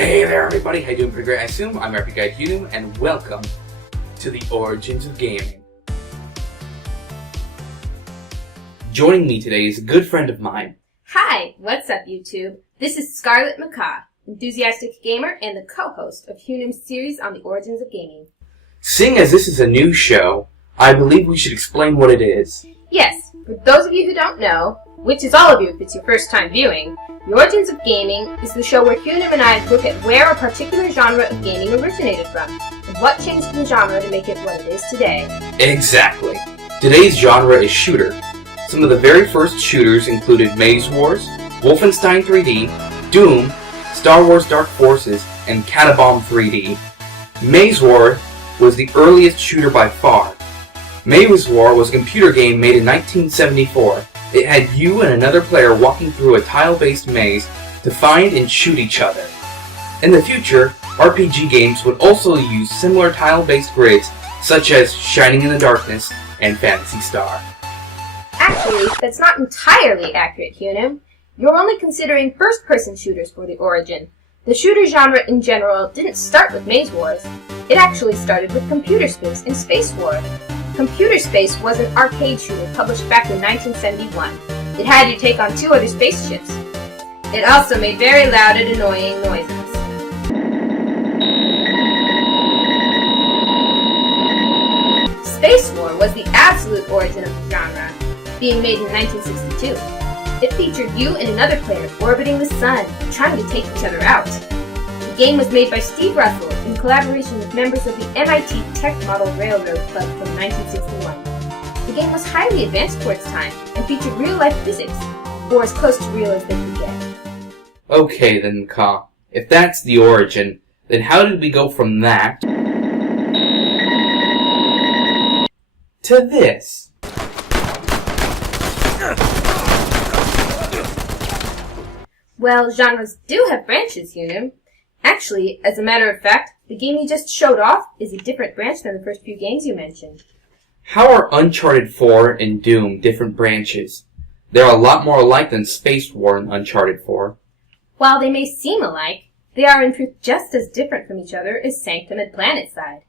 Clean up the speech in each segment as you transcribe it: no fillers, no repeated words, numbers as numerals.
Hey there everybody, how you doing? Pretty great, I assume. I'm your guide HUnewm, and welcome to the Origins of Gaming. Joining me today is a good friend of mine. Hi, what's up YouTube? This is Scarlet McCaw, enthusiastic gamer and the co-host of HUnewm's series on the Origins of Gaming. Seeing as this is a new show, I believe we should explain what it is. Yes, for those of you who don't know, which is all of you if it's your first time viewing, The Origins of Gaming is the show where HUnewm and I look at where a particular genre of gaming originated from, and what changed the genre to make it what it is today. Exactly. Today's genre is shooter. Some of the very first shooters included Maze Wars, Wolfenstein 3D, Doom, Star Wars Dark Forces, and Catabomb 3D. Maze War was the earliest shooter by far. Maze War was a computer game made in 1974. It had you and another player walking through a tile-based maze to find and shoot each other. In the future, RPG games would also use similar tile-based grids such as Shining in the Darkness and Phantasy Star. Actually, that's not entirely accurate, HUnewm. You're only considering first-person shooters for the origin. The shooter genre in general didn't start with Maze Wars. It actually started with Computer Space and Space War. Computer Space was an arcade shooter published back in 1971. It had you take on two other spaceships. It also made very loud and annoying noises. Space War was the absolute origin of the genre, being made in 1962. It featured you and another player orbiting the sun, trying to take each other out. The game was made by Steve Russell in collaboration with members of the MIT Tech Model Railroad Club from 1961. The game was highly advanced for its time and featured real-life physics, or as close to real as they could get. Okay then, Ka. If that's the origin, then how did we go from that to this? Well, genres do have branches, HUnewm. Actually, as a matter of fact, the game you just showed off is a different branch than the first few games you mentioned. How are Uncharted 4 and Doom different branches? They're a lot more alike than Space War and Uncharted 4. While they may seem alike, they are in truth just as different from each other as Sanctum and PlanetSide.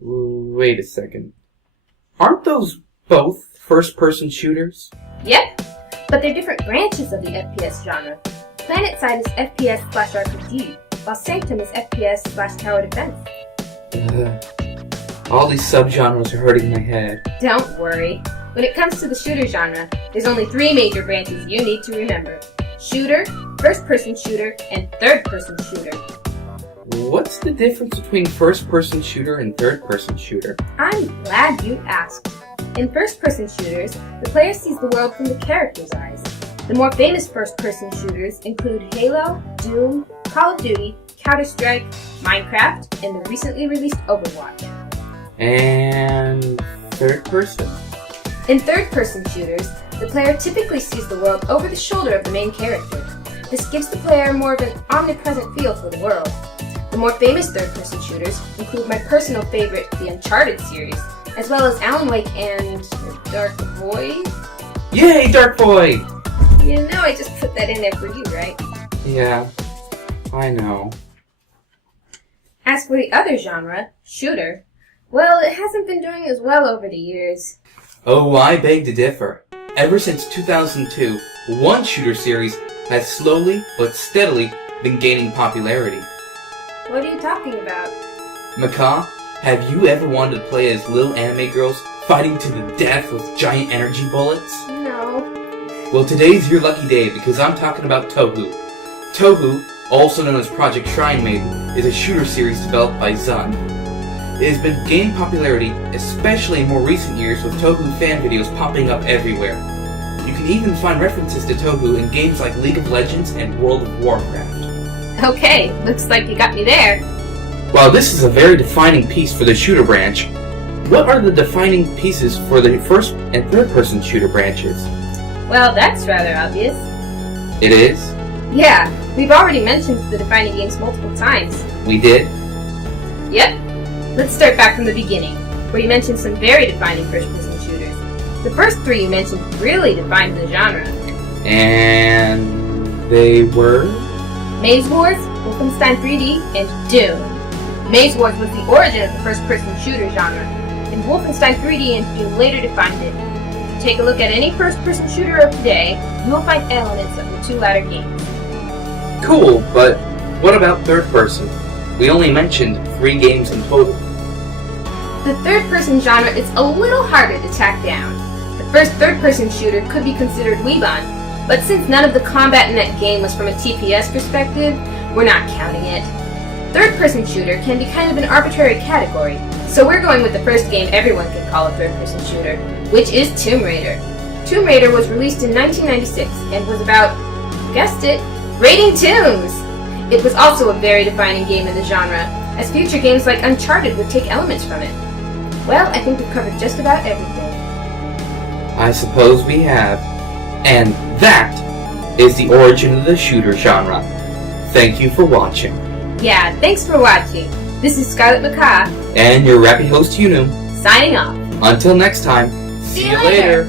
Wait a second. Aren't those both first-person shooters? Yep, but they're different branches of the FPS genre. PlanetSide is FPS/RPG, while Sanctum is FPS/tower defense. All these subgenres are hurting my head. Don't worry. When it comes to the shooter genre, there's only three major branches you need to remember. Shooter, first-person shooter, and third-person shooter. What's the difference between first-person shooter and third-person shooter? I'm glad you asked. In first-person shooters, the player sees the world from the character's eyes. The more famous first-person shooters include Halo, Doom, Call of Duty, Counter-Strike, Minecraft, and the recently released Overwatch. And third-person? In third-person shooters, the player typically sees the world over the shoulder of the main character. This gives the player more of an omnipresent feel for the world. The more famous third-person shooters include my personal favorite, the Uncharted series, as well as Alan Wake and Dark Void. Yay, Dark Void! You know I just put that in there for you, right? Yeah, I know. As for the other genre, shooter, well, it hasn't been doing as well over the years. Oh, I beg to differ. Ever since 2002, one shooter series has slowly but steadily been gaining popularity. What are you talking about? Macaw, have you ever wanted to play as little anime girls fighting to the death with giant energy bullets? No. Well, today's your lucky day because I'm talking about Touhou. Touhou, also known as Project Shrine Maiden, is a shooter series developed by Zun. It has been gaining popularity, especially in more recent years with Touhou fan videos popping up everywhere. You can even find references to Touhou in games like League of Legends and World of Warcraft. Okay, looks like you got me there. While this is a very defining piece for the shooter branch, what are the defining pieces for the first and third-person shooter branches? Well, that's rather obvious. It is? Yeah, we've already mentioned the defining games multiple times. We did? Yep. Let's start back from the beginning, where you mentioned some very defining first-person shooters. The first three you mentioned really defined the genre. And they were? Maze Wars, Wolfenstein 3D, and Doom. Maze Wars was the origin of the first-person shooter genre, and Wolfenstein 3D and Doom later defined it. If you take a look at any first-person shooter of today, you will find elements of the two latter games. Cool, but what about third person? We only mentioned 3 games in total. The third-person genre is a little harder to track down. The first third-person shooter could be considered Weebon, but since none of the combat in that game was from a TPS perspective, we're not counting it. Third-person shooter can be kind of an arbitrary category, so we're going with the first game everyone can call a third-person shooter, which is Tomb Raider. Tomb Raider was released in 1996 and was about, guessed it, raiding tombs! It was also a very defining game in the genre, as future games like Uncharted would take elements from it. Well, I think we've covered just about everything. I suppose we have. And that is the origin of the shooter genre. Thank you for watching. Yeah, thanks for watching. This is Scarlet McCaw, And your rappy host HUnewm. signing off. Until next time, See you later.